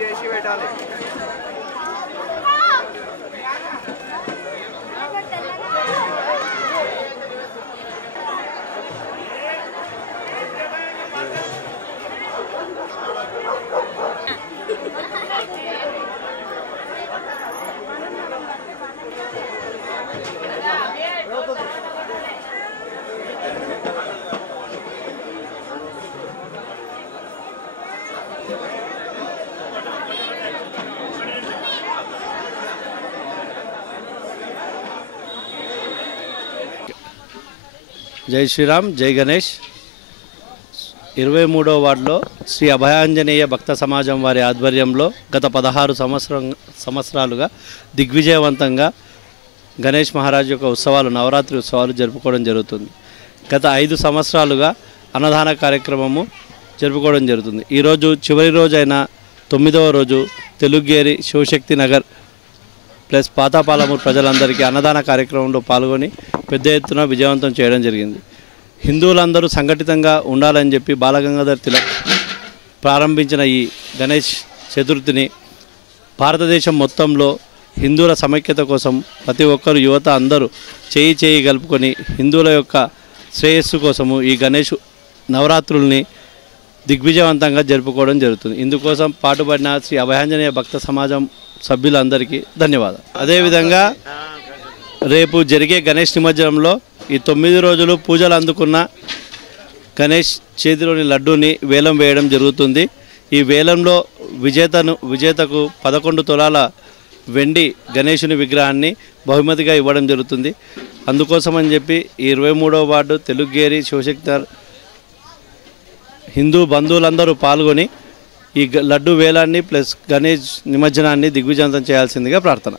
జై శ్రీరామ్, జై గణేష్. 23వ వార్డులో శ్రీ అభయాంజనేయ భక్త సమాజం వారి ఆధ్వర్యంలో గత 16 సంవత్సరాలుగా దిగ్విజయవంతంగా గణేష్ మహారాజ్ యొక్క ఉత్సవాలు, నవరాత్రి ఉత్సవాలు జరుపుకోవడం జరుగుతుంది. గత 5 సంవత్సరాలుగా అన్నదాన కార్యక్రమము జరుపుకోవడం జరుగుతుంది. ఈరోజు చివరి రోజైన 9వ రోజు తెలుగేరి శివశక్తి నగర్ ప్లస్ పాతాపాలమూరు ప్రజలందరికీ అన్నదాన కార్యక్రమంలో పాల్గొని పెద్ద ఎత్తున విజయవంతం చేయడం జరిగింది. హిందువులందరూ సంఘటితంగా ఉండాలని చెప్పి బాలగంగాధర్ తిలక్ ప్రారంభించిన ఈ గణేష్ చతుర్థిని భారతదేశం మొత్తంలో హిందువుల సమైక్యత కోసం ప్రతి ఒక్కరు, యువత అందరూ చేయి కలుపుకొని హిందువుల యొక్క శ్రేయస్సు కోసము ఈ గణేష్ నవరాత్రుల్ని దిగ్విజయవంతంగా జరుపుకోవడం జరుగుతుంది. ఇందుకోసం పాటుపడిన శ్రీ అభయాంజనేయ భక్త సమాజం సభ్యులందరికీ ధన్యవాదాలు. అదేవిధంగా రేపు జరిగే గణేష్ నిమజ్జనంలో ఈ 9 రోజులు పూజలు అందుకున్న గణేష్ చేతిలోని లడ్డూని వేలం వేయడం జరుగుతుంది. ఈ వేలంలో విజేతకు 11 తులాల వెండి గణేషుని విగ్రహాన్ని బహుమతిగా ఇవ్వడం జరుగుతుంది. అందుకోసమని చెప్పి ఈ 23వ వార్డు తెలుగేరి శివశక్తి హిందూ బంధువులందరూ పాల్గొని ఈ లడ్డు వేలాన్ని ప్లస్ గణేష్ నిమజ్జనాన్ని దిగ్విజయంతం చేయాల్సిందిగా ప్రార్థన.